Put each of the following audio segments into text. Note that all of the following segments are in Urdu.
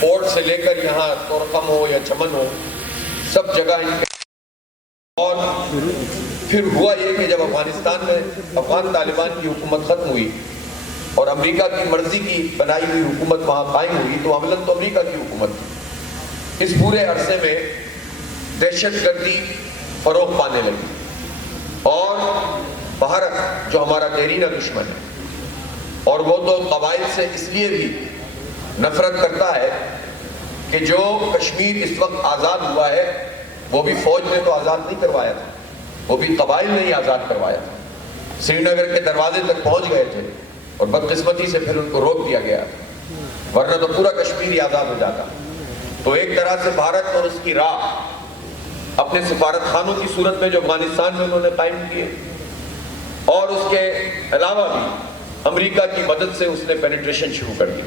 پورٹ سے لے کر یہاں تورخم ہو یا چمن ہو، سب جگہ ان کے. اور پھر ہوا یہ کہ جب افغانستان میں افغان طالبان کی حکومت ختم ہوئی اور امریکہ کی مرضی کی بنائی ہوئی حکومت وہاں قائم ہوئی، تو عملاً تو امریکہ کی حکومت تھی. اس پورے عرصے میں دہشت گردی فروغ پانے لگی، اور بھارت جو ہمارا دیرینہ دشمن ہے، اور وہ تو قبائل سے اس لیے بھی نفرت کرتا ہے کہ جو کشمیر اس وقت آزاد ہوا ہے وہ بھی فوج نے تو آزاد نہیں کروایا تھا، وہ بھی قبائل نے ہی آزاد کروایا تھا. سری نگر کے دروازے تک پہنچ گئے تھے اور بدقسمتی سے پھر ان کو روک دیا گیا، ورنہ تو پورا کشمیر ہی آزاد ہو جاتا. تو ایک طرح سے بھارت اور اس کی راہ اپنے سفارت خانوں کی صورت میں جو افغانستان میں انہوں نے قائم کیے، اور اس کے علاوہ بھی امریکہ کی مدد سے اس نے پینیٹریشن شروع کر دی.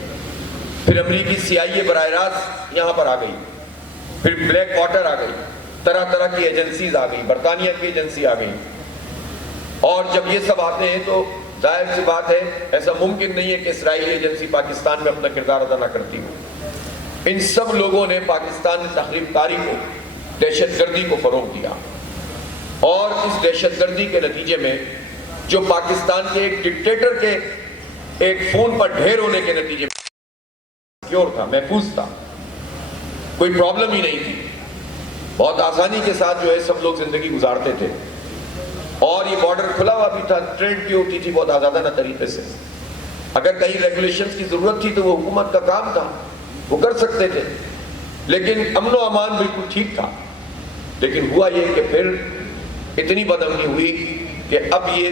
پھر امریکی CIA براہ راست یہاں پر آ گئی، پھر بلیک واٹر آ گئی، طرح طرح کی ایجنسیز آ گئی، برطانیہ کی ایجنسی آ گئی. اور جب یہ سب آتے ہیں تو ظاہر سی بات ہے ایسا ممکن نہیں ہے کہ اسرائیلی ایجنسی پاکستان میں اپنا کردار ادا نہ کرتی ہو. ان سب لوگوں نے پاکستان میں تخریب کاری کو، دہشت گردی کو فروغ دیا، اور اس دہشت گردی کے نتیجے میں جو پاکستان کے ایک ڈکٹیٹر کے ایک فون پر ڈھیر ہونے کے نتیجے میں سیکیور تھا، محفوظ تھا، کوئی پرابلم ہی نہیں تھی، بہت آسانی کے ساتھ جو ہے سب لوگ زندگی گزارتے تھے، اور یہ بارڈر کھلا ہوا بھی تھا، ٹریڈ بھی ہوتی تھی بہت آزادانہ طریقے سے. اگر کہیں ریگولیشنز کی ضرورت تھی تو وہ حکومت کا کام تھا، وہ کر سکتے تھے، لیکن امن و امان بالکل ٹھیک تھا. لیکن ہوا یہ کہ پھر اتنی بدامنی ہوئی کہ اب یہ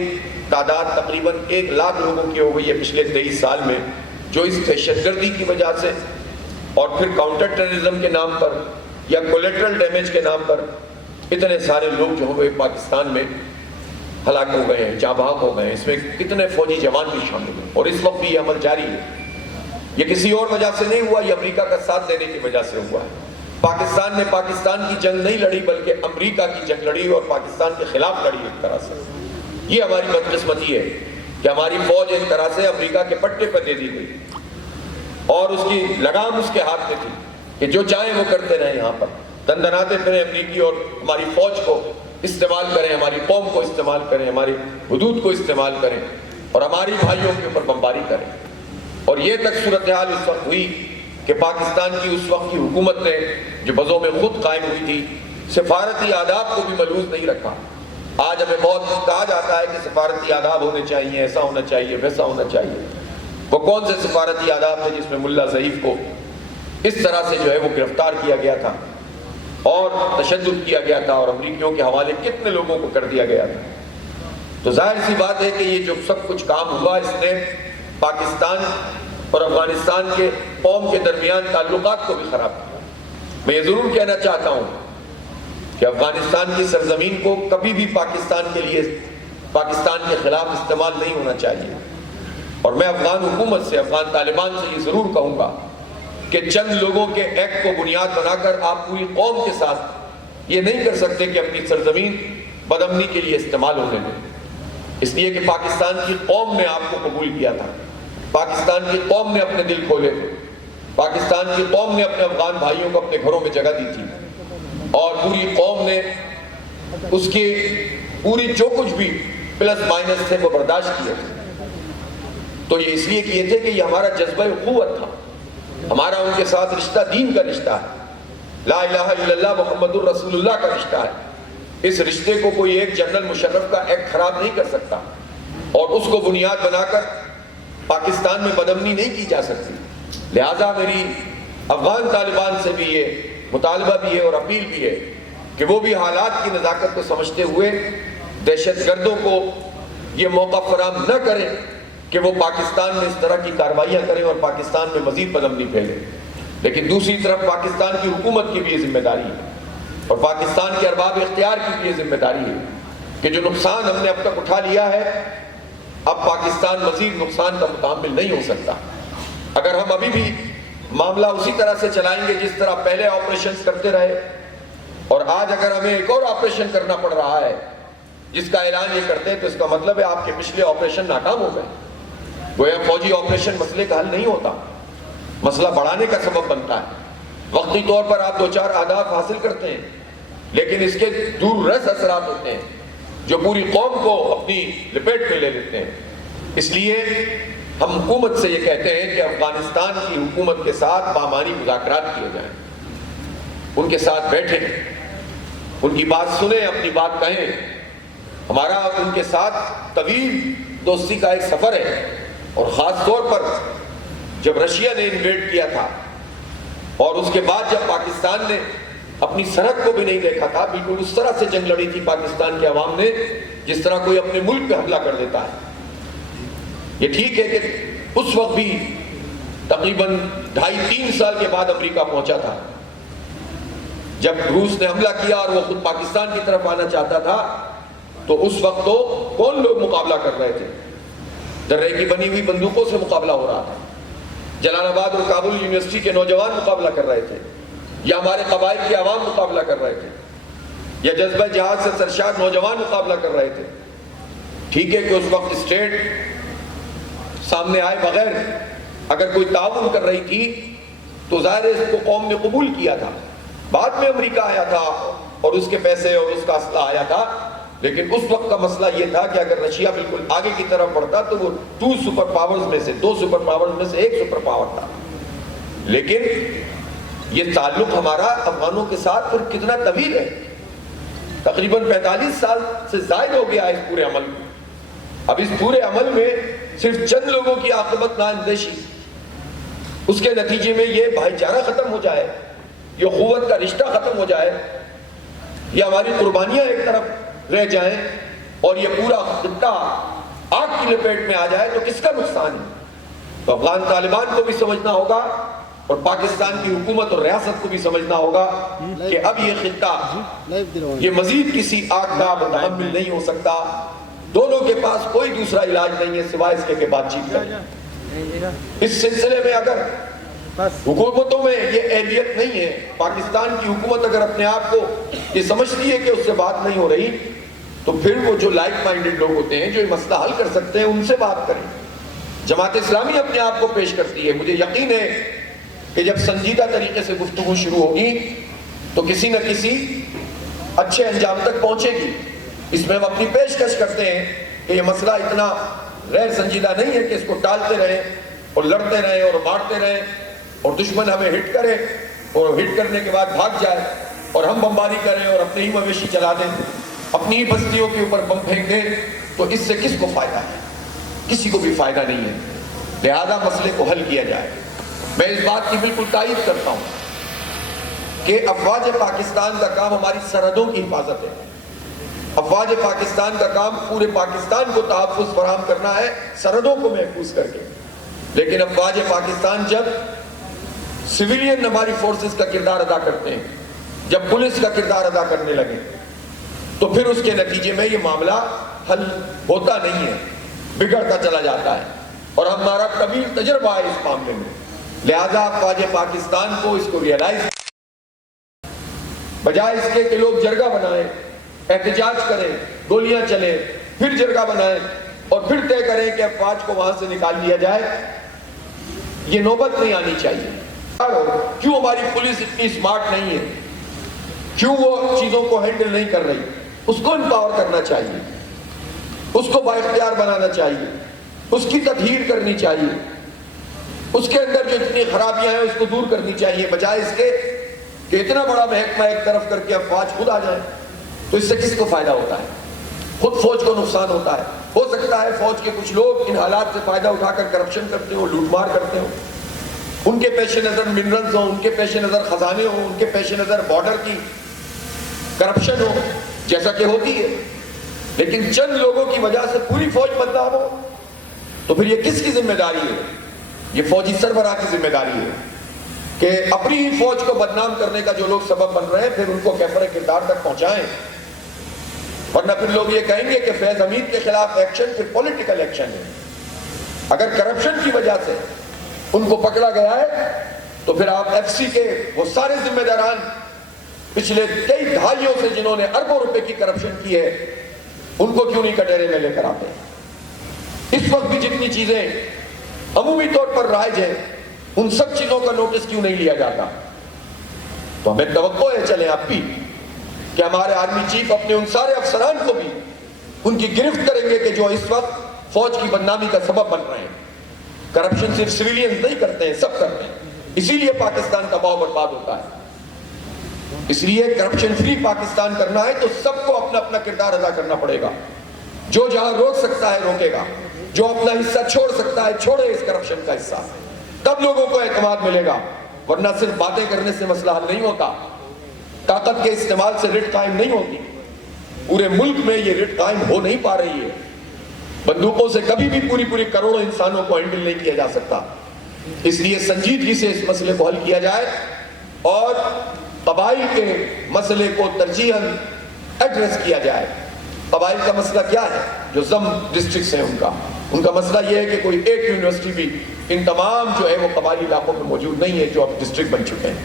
تعداد تقریباً 1 لاکھ لوگوں کی ہو گئی ہے پچھلے 23 سال میں، جو اس دہشت گردی کی وجہ سے اور پھر کاؤنٹر ٹیررزم کے نام پر یا کولیٹرل ڈیمیج کے نام پر اتنے سارے لوگ جو ہوئے پاکستان میں ہلاک ہو گئے ہیں، جاں بحق ہو گئے ہیں. اس میں کتنے فوجی جوان بھی شامل ہیں، اور اس وقت بھی یہ عمل جاری ہے. یہ کسی اور وجہ سے نہیں ہوا، یہ امریکہ کا ساتھ دینے کی وجہ سے ہوا ہے. پاکستان نے پاکستان کی جنگ نہیں لڑی بلکہ امریکہ کی جنگ لڑی اور پاکستان کے خلاف لڑی. ایک طرح سے یہ ہماری بدقسمتی ہے کہ ہماری فوج ایک طرح سے امریکہ کے پٹے پر دے دی گئی، اور اس کی لگام اس کے ہاتھ میں تھی کہ جو چاہیں وہ کرتے رہیں، یہاں پر دندناتے پھریں امریکی، اور ہماری فوج کو استعمال کریں، ہماری قوم کو استعمال کریں، ہماری حدود کو استعمال کریں، اور ہماری بھائیوں کے اوپر بمباری کریں. اور یہ تک صورتحال اس وقت ہوئی کہ پاکستان کی اس وقت کی حکومت نے جو بزم خود قائم ہوئی تھی، سفارتی آداب کو بھی ملحوظ نہیں رکھا. آج ہمیں بہت کہا جاتا ہے کہ سفارتی آداب ہونے چاہیے، ایسا ہونا چاہیے، ویسا ہونا چاہیے. وہ کون سے سفارتی آداب تھے جس میں ملا ضعیف کو اس طرح سے جو ہے وہ گرفتار کیا گیا تھا اور تشدد کیا گیا تھا، اور امریکیوں کے حوالے کتنے لوگوں کو کر دیا گیا تھا. تو ظاہر سی بات ہے کہ یہ جو سب کچھ کام ہوا، اس نے پاکستان اور افغانستان کے قوم کے درمیان تعلقات کو بھی خراب کیا. میں یہ ضرور کہنا چاہتا ہوں کہ افغانستان کی سرزمین کو کبھی بھی پاکستان کے لیے، پاکستان کے خلاف استعمال نہیں ہونا چاہیے. اور میں افغان حکومت سے، افغان طالبان سے یہ ضرور کہوں گا کہ چند لوگوں کے ایکٹ کو بنیاد بنا کر آپ پوری قوم کے ساتھ یہ نہیں کر سکتے کہ اپنی سرزمین بدامنی کے لیے استعمال ہونے دیں. اس لیے کہ پاکستان کی قوم نے آپ کو قبول کیا تھا، پاکستان کی قوم نے اپنے دل کھولے تھے، پاکستان کی قوم نے اپنے افغان بھائیوں کو اپنے گھروں میں جگہ دی تھی، اور پوری قوم نے اس کی پوری جو کچھ بھی پلس مائنس تھے وہ برداشت کیے تھے. تو یہ اس لیے کیے تھے کہ یہ ہمارا جذبہ اخوت تھا، ہمارا ان کے ساتھ رشتہ دین کا رشتہ ہے، لا الہ الا اللہ محمد الرسول اللہ کا رشتہ ہے. اس رشتے کو کوئی ایک جنرل مشرف کا ایکٹ خراب نہیں کر سکتا، اور اس کو بنیاد بنا کر پاکستان میں بدامنی نہیں کی جا سکتی. لہٰذا میری افغان طالبان سے بھی یہ مطالبہ بھی ہے اور اپیل بھی ہے کہ وہ بھی حالات کی نزاکت کو سمجھتے ہوئے دہشت گردوں کو یہ موقع فراہم نہ کریں کہ وہ پاکستان میں اس طرح کی کارروائیاں کریں اور پاکستان میں مزید بدامنی پھیلے. لیکن دوسری طرف پاکستان کی حکومت کی بھی یہ ذمہ داری ہے، اور پاکستان کے ارباب اختیار کی بھی یہ ذمہ داری ہے کہ جو نقصان ہم نے اب تک اٹھا لیا ہے، اب پاکستان مزید نقصان کا متحمل نہیں ہو سکتا. اگر ہم ابھی بھی معاملہ اسی طرح سے چلائیں گے جس طرح پہلے آپریشنز کرتے رہے، اور آج اگر ہمیں ایک اور آپریشن کرنا پڑ رہا ہے جس کا اعلان یہ کرتے ہیں، تو اس کا مطلب ہے آپ کے پچھلے آپریشن ناکام ہو گئے. گویا فوجی آپریشن مسئلے کا حل نہیں ہوتا. مسئلہ بڑھانے کا سبب بنتا ہے. وقتی طور پر آپ 2-4 اہداف حاصل کرتے ہیں، لیکن اس کے دور رس اثرات ہوتے ہیں جو پوری قوم کو اپنی لپیٹ میں لے لیتے ہیں. اس لیے ہم حکومت سے یہ کہتے ہیں کہ افغانستان کی حکومت کے ساتھ بامعنی مذاکرات کیے جائیں، ان کے ساتھ بیٹھیں، ان کی بات سنیں، اپنی بات کہیں. ہمارا ان کے ساتھ طویل دوستی کا ایک سفر ہے، اور خاص طور پر جب رشیا نے انویڈ کیا تھا اور اس کے بعد جب پاکستان نے اپنی سرحد کو بھی نہیں دیکھا تھا، بالکل اس طرح سے جنگ لڑی تھی پاکستان کے عوام نے جس طرح کوئی اپنے ملک پہ حملہ کر دیتا ہے. یہ ٹھیک ہے کہ اس وقت بھی تقریباً 2.5-3 سال کے بعد امریکہ پہنچا تھا. جب روس نے حملہ کیا اور وہ خود پاکستان کی طرف آنا چاہتا تھا تو اس وقت تو کون لوگ مقابلہ کر رہے تھے؟ درے کی بنی ہوئی بندوقوں سے مقابلہ ہو رہا تھا. جلال آباد اور کابل یونیورسٹی کے نوجوان مقابلہ کر رہے تھے، یا ہمارے قبائل کے عوام مقابلہ کر رہے تھے، یا جذبہ جہاد سے سرشار نوجوان مقابلہ کر رہے تھے. ٹھیک ہے کہ اس وقت اسٹیٹ سامنے آئے بغیر اگر کوئی تعاون کر رہی تھی تو ظاہر ہے اس کو قوم نے قبول کیا تھا. بعد میں امریکہ آیا تھا اور اس کے پیسے اور اس کا اسلحہ آیا تھا، لیکن اس وقت کا مسئلہ یہ تھا کہ اگر رشیا بالکل آگے کی طرف بڑھتا تو وہ 2 سپر پاورز میں سے 2 سپر پاورز میں سے ایک سپر پاور تھا. لیکن یہ تعلق ہمارا افغانوں کے ساتھ پھر کتنا طویل ہے، تقریباً 45 سال سے زائد ہو گیا اس پورے عمل میں. اب اس پورے عمل میں صرف چند لوگوں کی عاقبت نااندیشی، اس کے نتیجے میں یہ بھائی چارہ ختم ہو جائے، یہ اخوت کا رشتہ ختم ہو جائے، یہ ہماری قربانیاں ایک طرف رہ جائیں اور یہ پورا خطہ آگ کی لپیٹ میں آ جائے تو کس کا نقصان ہے؟ تو افغان طالبان کو بھی سمجھنا ہوگا اور پاکستان کی حکومت اور ریاست کو بھی سمجھنا ہوگا کہ اب یہ خطہ یہ مزید کسی آگ کا متحمل نہیں ہو سکتا. دونوں کے پاس کوئی دوسرا علاج نہیں ہے سوائے اس کے بات چیت کریں. اس سلسلے میں اگر حکومتوں میں یہ اہلیت نہیں ہے، پاکستان کی حکومت اگر اپنے آپ کو یہ سمجھتی ہے کہ اس سے بات نہیں ہو رہی، تو پھر وہ جو لائک مائنڈڈ لوگ ہوتے ہیں جو یہ مسئلہ حل کر سکتے ہیں ان سے بات کریں. جماعت اسلامی اپنے آپ کو پیش کرتی ہے. مجھے یقین ہے کہ جب سنجیدہ طریقے سے گفتگو شروع ہوگی تو کسی نہ کسی اچھے انجام تک پہنچے گی. اس میں ہم اپنی پیشکش کرتے ہیں کہ یہ مسئلہ اتنا غیر سنجیدہ نہیں ہے کہ اس کو ٹالتے رہیں اور لڑتے رہیں اور مارتے رہیں اور دشمن ہمیں ہٹ کرے اور ہٹ کرنے کے بعد بھاگ جائے اور ہم بمباری کریں اور اپنے ہی مویشی چلا دیں، اپنی ہی بستیوں کے اوپر بم پھینک دیں. تو اس سے کس کو فائدہ ہے؟ کسی کو بھی فائدہ نہیں ہے. لہذا مسئلے کو حل کیا جائے. میں اس بات کی بالکل تائید کرتا ہوں کہ افواج پاکستان کا کام ہماری سرحدوں کی حفاظت ہے. افواج پاکستان کا کام پورے پاکستان کو تحفظ فراہم کرنا ہے، سرحدوں کو محفوظ کر کے. لیکن افواج پاکستان جب سویلین ہماری فورسز کا کردار ادا کرتے ہیں، جب پولیس کا کردار ادا کرنے لگے، تو پھر اس کے نتیجے میں یہ معاملہ حل ہوتا نہیں ہے، بگڑتا چلا جاتا ہے. اور ہمارا طویل تجربہ ہے اس معاملے میں. لہذا افواج پاکستان کو اس کو ریئلائز، بجائے اس کے کہ لوگ جرگہ بنائیں، احتجاج کریں، گولیاں چلیں، پھر جرگہ بنائیں اور پھر طے کریں کہ افواج کو وہاں سے نکال لیا جائے، یہ نوبت نہیں آنی چاہیے. کیوں ہماری پولیس اتنی سمارٹ نہیں ہے؟ کیوں وہ چیزوں کو ہینڈل نہیں کر رہی؟ اس کو امپاور کرنا چاہیے، اس کو بااختیار بنانا چاہیے، اس کی تطہیر کرنی چاہیے، اس کے اندر جو اتنی خرابیاں ہیں اس کو دور کرنی چاہیے، بجائے اس کے کہ اتنا بڑا محکمہ ایک طرف کر کے افواج خود آ جائیں. تو اس سے کس کو فائدہ ہوتا ہے؟ خود فوج کو نقصان ہوتا ہے. ہو سکتا ہے فوج کے کچھ لوگ ان حالات سے فائدہ اٹھا کر کرپشن کرتے ہوں، لوٹ مار کرتے ہوں، ان کے پیش نظر منرلز ہوں، ان کے پیش نظر خزانے ہوں، ان کے پیش نظر بارڈر کی کرپشن ہو، جیسا کہ ہوتی ہے. لیکن چند لوگوں کی وجہ سے پوری فوج بدنام ہو تو پھر یہ کس کی ذمہ داری ہے؟ یہ فوجی سربراہ کی ذمہ داری ہے کہ اپنی ہی فوج کو بدنام کرنے کا جو لوگ سبب بن رہے ہیں پھر ان کو کیفر کردار تک پہنچائیں. ورنہ پھر لوگ یہ کہیں گے کہ فیض حمید کے خلاف ایکشن پھر پولیٹیکل ایکشن ہے. اگر کرپشن کی وجہ سے ان کو پکڑا گیا ہے تو پھر آپ ایف سی کے وہ سارے ذمہ داران پچھلے کئی دہائیوں سے جنہوں نے اربوں روپے کی کرپشن کی ہے ان کو کیوں نہیں کٹہرے میں لے کر آتے؟ اس وقت بھی جتنی چیزیں عمومی طور پر رائج ہیں ان سب چیزوں کا نوٹس کیوں نہیں لیا جاتا؟ تو ہمیں توقع ہے چلیں اب بھی کہ ہمارے آرمی چیف اپنے ان سارے افسران کو بھی ان کی گرفت کریں گے کہ جو اس وقت فوج کی بدنامی کا سبب بن رہے ہیں۔ کرپشن صرف سویلینز نہیں کرتے ہیں، سب کرتے ہیں، اسی لیے پاکستان کا تباہ و برباد ہوتا ہے۔ اس لیے کرپشن فری پاکستان کرنا ہے تو سب کو اپنا اپنا کردار ادا کرنا پڑے گا۔ جو جہاں روک سکتا ہے روکے گا، جو اپنا حصہ چھوڑ سکتا ہے چھوڑے اس کرپشن کا حصہ، تب لوگوں کو اعتماد ملے گا۔ ورنہ صرف باتیں کرنے سے مسئلہ حل نہیں ہوتا، طاقت کے استعمال سے رٹ قائم نہیں ہوتی۔ پورے ملک میں یہ رٹ قائم ہو نہیں پا رہی ہے۔ بندوقوں سے کبھی بھی پوری کروڑوں انسانوں کو ہینڈل نہیں کیا جا سکتا۔ اس لیے سنجیدگی سے اس مسئلے کو حل کیا جائے اور قبائل کے مسئلے کو ترجیحاً ایڈریس کیا جائے۔ قبائل کا مسئلہ کیا ہے؟ جو زم ڈسٹرکٹس ہیں ان کا مسئلہ یہ ہے کہ کوئی ایک یونیورسٹی بھی ان تمام جو ہے وہ قبائلی علاقوں میں موجود نہیں ہے جو اب ڈسٹرکٹ بن چکے ہیں۔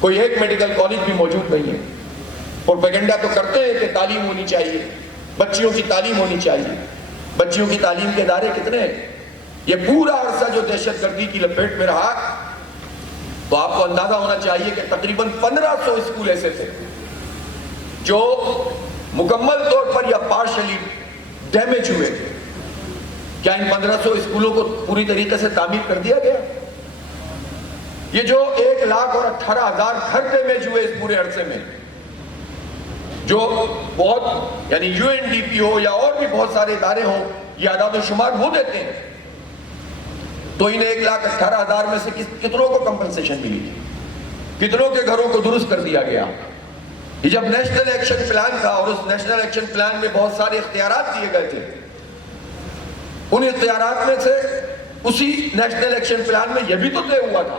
کوئی ایک میڈیکل کالج بھی موجود نہیں ہے۔ پروپیگنڈا تو کرتے ہیں کہ تعلیم ہونی چاہیے، بچیوں کی تعلیم ہونی چاہیے۔ بچیوں کی تعلیم کے ادارے کتنے ہیں؟ یہ پورا عرصہ جو دہشت گردی کی لپیٹ میں رہا تو آپ کو اندازہ ہونا چاہیے کہ تقریباً 1500 اسکول ایسے تھے جو مکمل طور پر یا پارشلی ڈیمیج ہوئے تھے۔ کیا ان 1500 اسکولوں کو پوری طریقے سے تعمیر کر دیا گیا؟ یہ جو 1,18,000 گھر ڈیمیج ہوئے اس پورے عرصے میں، جو بہت یعنی UNDP ہو یا اور بھی بہت سارے ادارے ہوں یہ اعداد و شمار وہ دیتے ہیں، تو ان 1,18,000 میں سے کتنوں کو کمپنسیشن ملی تھی؟ کتنوں کے گھروں کو درست کر دیا گیا؟ یہ جب نیشنل ایکشن پلان تھا اور اس نیشنل ایکشن پلان میں بہت سارے اختیارات دیے گئے تھے، ان اختیارات میں سے اسی نیشنل ایکشن پلان میں یہ بھی تو طے ہوا تھا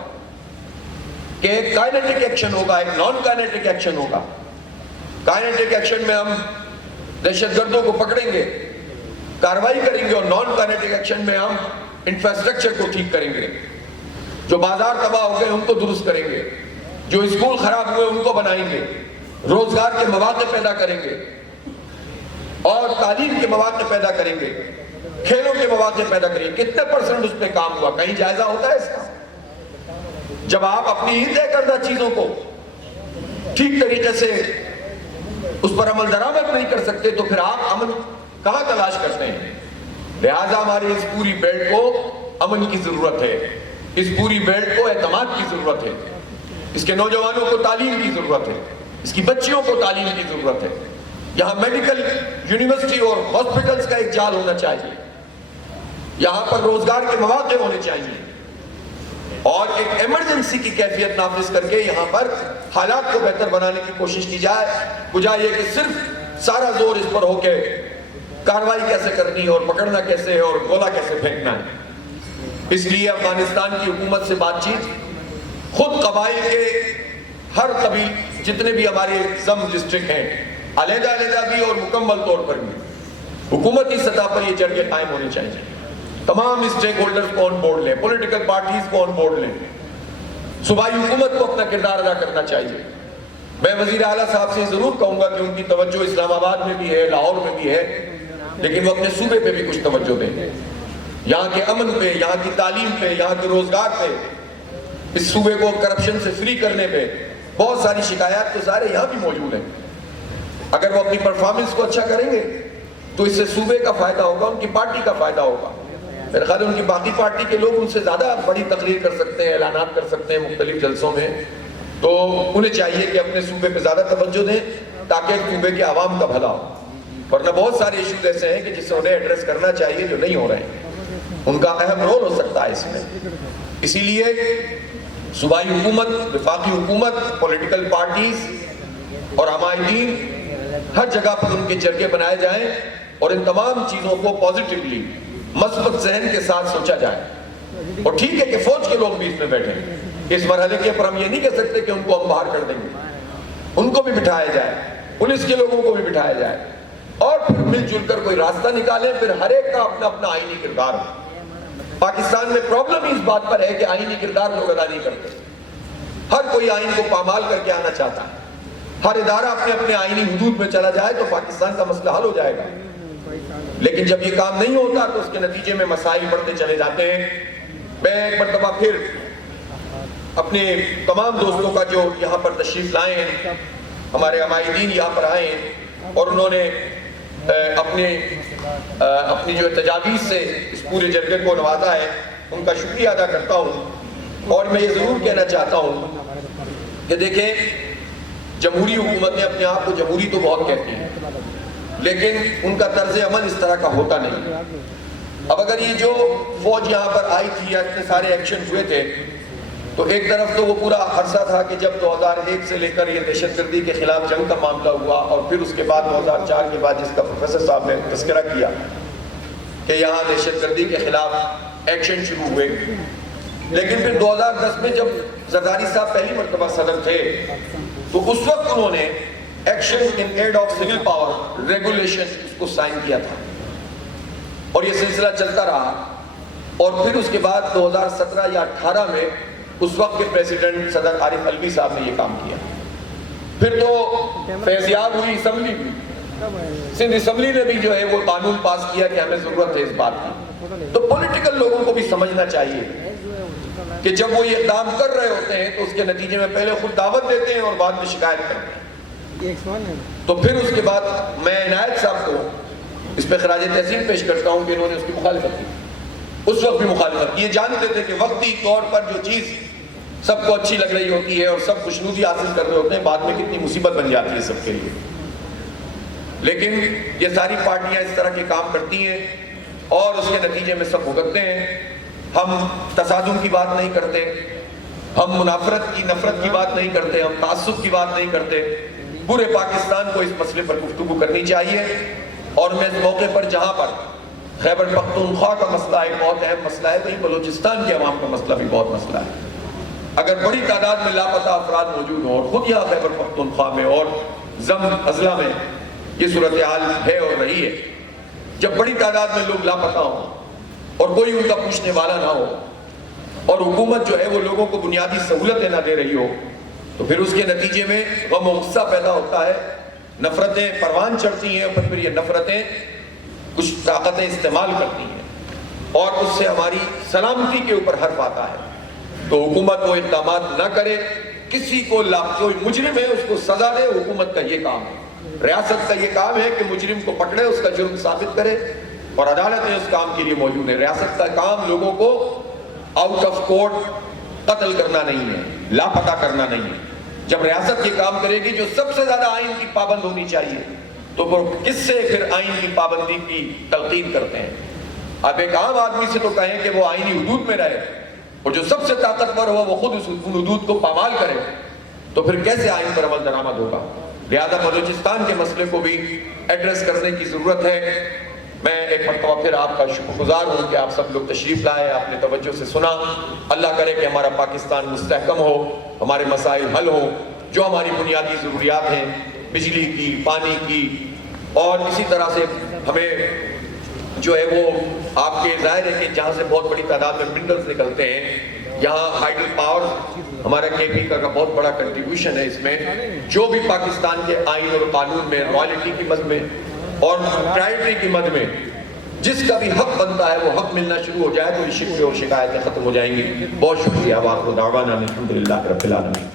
کہ ایک کائنیٹک ایکشن ہوگا، ایک نان کائنیٹک ایکشن ہوگا۔ کائنیٹک ایکشن میں ہم دہشت گردوں کو پکڑیں گے، کارروائی کریں گے، اور نان کائنیٹک ایکشن میں ہم انفراسٹرکچر کو ٹھیک کریں گے، جو بازار تباہ ہو گئے ان کو درست کریں گے، جو اسکول خراب ہوئے ان کو بنائیں گے، روزگار کے مواقع پیدا کریں گے اور تعلیم کے مواقع پیدا کریں گے، کھیلوں کے مواقع پیدا کریں گے۔ کتنے % اس پہ کام ہوا؟ کہیں جائزہ ہوتا ہے اس کا؟ جب آپ اپنی ہی طے کردہ چیزوں کو ٹھیک طریقے سے اس پر عمل درآمد نہیں کر سکتے تو پھر آپ امن کہاں تلاش کرتے ہیں؟ لہٰذا ہماری اس پوری بیلٹ کو امن کی ضرورت ہے، اس پوری بیلٹ کو اعتماد کی ضرورت ہے، اس کے نوجوانوں کو تعلیم کی ضرورت ہے، اس کی بچیوں کو تعلیم کی ضرورت ہے۔ یہاں میڈیکل یونیورسٹی اور ہاسپٹلز کا ایک جال ہونا چاہیے، یہاں پر روزگار کے مواقع ہونے چاہیے، اور ایک ایمرجنسی کی کیفیت نافذ کر کے یہاں پر حالات کو بہتر بنانے کی کوشش کی جائے، بجائے یہ کہ صرف سارا زور اس پر ہو کے کارروائی کیسے کرنی ہے اور پکڑنا کیسے ہے اور گولا کیسے پھینکنا ہے۔ اس لیے افغانستان کی حکومت سے بات چیت خود قبائل کے ہر قبیل جتنے بھی ہمارے زم ڈسٹرکٹ ہیں علیحدہ بھی اور مکمل طور پر بھی حکومتی سطح پر یہ جرگے قائم ہونے چاہیے۔ تمام اسٹیک ہولڈرز کو آن بورڈ لیں، پولیٹیکل پارٹیز کو آن بورڈ لیں، صوبائی حکومت کو اپنا کردار ادا کرنا چاہیے۔ میں وزیر اعلیٰ صاحب سے ضرور کہوں گا کہ ان کی توجہ اسلام آباد میں بھی ہے، لاہور میں بھی ہے، لیکن وہ اپنے صوبے پہ بھی کچھ توجہ دیں، یہاں کے امن پہ، یہاں کی تعلیم پہ، یہاں کے روزگار پہ، اس صوبے کو کرپشن سے فری کرنے پہ۔ بہت ساری شکایات تو سارے یہاں بھی موجود ہیں، اگر وہ اپنی پرفارمنس کو اچھا کریں گے تو اس سے صوبے کا فائدہ ہوگا، ان کی پارٹی کا فائدہ ہوگا۔ میرے خیال ہے ان کی باقی پارٹی کے لوگ ان سے زیادہ بڑی تقریر کر سکتے ہیں، اعلانات کر سکتے ہیں مختلف جلسوں میں، تو انہیں چاہیے کہ اپنے صوبے پہ زیادہ توجہ دیں تاکہ صوبے کے عوام کا بھلا ہو۔ ورنہ بہت سارے ایشوز ایسے ہیں کہ جسے انہیں ایڈریس کرنا چاہیے جو نہیں ہو رہے ہیں، ان کا اہم رول ہو سکتا ہے اس میں۔ اسی لیے صوبائی حکومت، وفاقی حکومت، پولیٹیکل پارٹیز اور عمائدین ہر جگہ پر ان کے جرگے بنائے جائیں اور ان تمام چیزوں کو پازیٹیولی مثبت ذہن کے ساتھ سوچا جائے۔ اور ٹھیک ہے کہ فوج کے لوگ بھی اس میں بیٹھیں، اس مرحلے کے پر ہم یہ نہیں کہہ سکتے کہ ان کو ہم باہر کر دیں گے، ان کو بھی بٹھایا جائے، پولیس کے لوگوں کو بھی بٹھایا جائے، اور پھر مل جل کر کوئی راستہ نکالیں، پھر ہر ایک کا اپنا اپنا آئینی کردار ہو۔ پاکستان میں پرابلم اس بات پر ہے کہ آئینی کردار لوگ ادا نہیں کرتے، ہر کوئی آئین کو پامال کر کے آنا چاہتا ہے، ہر ادارہ اپنے اپنے آئینی حدود میں چلا جائے تو پاکستان کا مسئلہ حل ہو جائے گا۔ لیکن جب یہ کام نہیں ہوتا تو اس کے نتیجے میں مسائل بڑھتے چلے جاتے ہیں، میں ایک مرتبہ پھر اپنے تمام دوستوں کا جو یہاں پر تشریف لائے ہیں، ہمارے عمائدین یہاں پر آئے ہیں اور انہوں نے اپنی جو تجاویز سے اس پورے جرگے کو نوازا ہے، ان کا شکریہ ادا کرتا ہوں۔ اور میں یہ ضرور کہنا چاہتا ہوں کہ دیکھیں، جمہوری حکومتیں اپنے آپ کو جمہوری تو بہت کہتی ہیں، لیکن ان کا طرز عمل اس طرح کا ہوتا نہیں۔ اب اگر یہ جو فوج یہاں پر آئی تھی یا اتنے سارے ایکشن ہوئے تھے، تو ایک طرف تو وہ پورا عرصہ تھا کہ جب 2001 سے لے کر یہ دہشت گردی کے خلاف جنگ کا معاملہ ہوا، اور پھر اس کے بعد 2004 کے بعد جس کا پروفیسر صاحب نے تذکرہ کیا کہ یہاں دہشت گردی کے خلاف ایکشن شروع ہوئے۔ لیکن پھر 2010 میں جب زرداری صاحب پہلی مرتبہ صدر تھے تو اس وقت انہوں نے action in aid of civil power regulation اس کو سائن کیا تھا، اور یہ سلسلہ چلتا رہا۔ اور پھر اس کے بعد 2017 یا 18 میں اس وقت کے پریزیڈنٹ صدر عارف علوی صاحب نے یہ کام کیا۔ پھر تو فیضیاب ہوئی اسمبلی بھی، سندھ اسمبلی نے بھی جو ہے وہ قانون پاس کیا کہ ہمیں ضرورت ہے اس بات کی۔ تو پولیٹیکل لوگوں کو بھی سمجھنا چاہیے کہ جب وہ یہ اقدام کر رہے ہوتے ہیں تو اس کے نتیجے میں پہلے خود دعوت دیتے ہیں اور بعد میں شکایت کرتے ہیں۔ تو پھر اس کے بعد میں عنایت صاحب کو اس پہ خراج تحسین پیش کرتا ہوں کہ انہوں نے اس کی مخالفت کی، اس وقت بھی مخالفت کی۔ یہ جانتے تھے کہ وقتی طور پر جو چیز سب کو اچھی لگ رہی ہوتی ہے اور سب خوشنودی حاصل کر رہے ہوتے ہیں، بعد میں کتنی مصیبت بن جاتی ہے سب کے لیے۔ لیکن یہ ساری پارٹیاں اس طرح کے کام کرتی ہیں اور اس کے نتیجے میں سب بھگتتے ہیں۔ ہم تصادم کی بات نہیں کرتے، ہم منافرت کی نفرت کی بات نہیں کرتے، ہم تعصب کی بات نہیں کرتے۔ پورے پاکستان کو اس مسئلے پر گفتگو کرنی چاہیے، اور میں اس موقع پر جہاں پر خیبر پختونخوا کا مسئلہ ایک بہت اہم مسئلہ ہے، وہیں بلوچستان کے عوام کا مسئلہ بھی بہت مسئلہ ہے۔ اگر بڑی تعداد میں لاپتہ افراد موجود ہوں، اور خود یہاں خیبر پختونخوا میں اور ضم اضلاع میں یہ صورتحال ہے اور رہی ہے، جب بڑی تعداد میں لوگ لاپتہ ہوں اور کوئی ان کا پوچھنے والا نہ ہو، اور حکومت جو ہے وہ لوگوں کو بنیادی سہولتیں نہ دے رہی ہو، تو پھر اس کے نتیجے میں غم و غصہ پیدا ہوتا ہے، نفرتیں پروان چڑھتی ہیں، اور پھر یہ نفرتیں کچھ طاقتیں استعمال کرتی ہیں، اور اس سے ہماری سلامتی کے اوپر حرف آتا ہے۔ تو حکومت وہ اقدامات نہ کرے، کسی کو کوئی مجرم ہے اس کو سزا دے، حکومت کا یہ کام ہے۔ ریاست کا یہ کام ہے کہ مجرم کو پکڑے، اس کا جرم ثابت کرے، اور عدالتیں اس کام کے لیے موجود ہیں۔ ریاست کا کام لوگوں کو آؤٹ آف کورٹ قتل کرنا نہیں ہے، لاپتہ کرنا نہیں ہے۔ جب ریاست یہ کام کرے گی، جو سب سے زیادہ آئین کی پابند ہونی چاہیے، تو وہ کس سے پھر آئین کی پابندی کی تلقین کرتے ہیں؟ اب ایک عام آدمی سے تو کہیں کہ وہ آئینی حدود میں رہے، اور جو سب سے طاقتور ہو وہ خود اس حدود کو پامال کرے، تو پھر کیسے آئین پر عمل درآمد ہوگا؟ لہذا بلوچستان کے مسئلے کو بھی ایڈریس کرنے کی ضرورت ہے۔ میں ایک مرتبہ پھر آپ کا شکر گزار ہوں کہ آپ سب لوگ تشریف لائے، آپ نے توجہ سے سنا۔ اللہ کرے کہ ہمارا پاکستان مستحکم ہو، ہمارے مسائل حل ہوں، جو ہماری بنیادی ضروریات ہیں، بجلی کی، پانی کی، اور اسی طرح سے ہمیں جو ہے وہ آپ کے ظاہر ہے کہ جہاں سے بہت بڑی تعداد میں منرلز نکلتے ہیں، یہاں ہائیڈل پاور ہمارا کے پی کا بہت بڑا کنٹریبیوشن ہے۔ اس میں جو بھی پاکستان کے آئین اور قانون میں رائلٹی کی مد میں اور پرائیورٹی کی مد میں جس کا بھی حق بنتا ہے وہ حق ملنا شروع ہو جائے تو یہ شکوے اور شکایتیں ختم ہو جائیں گی۔ بہت شکریہ۔ وآخر دعوانا الحمدللہ رب العالمین۔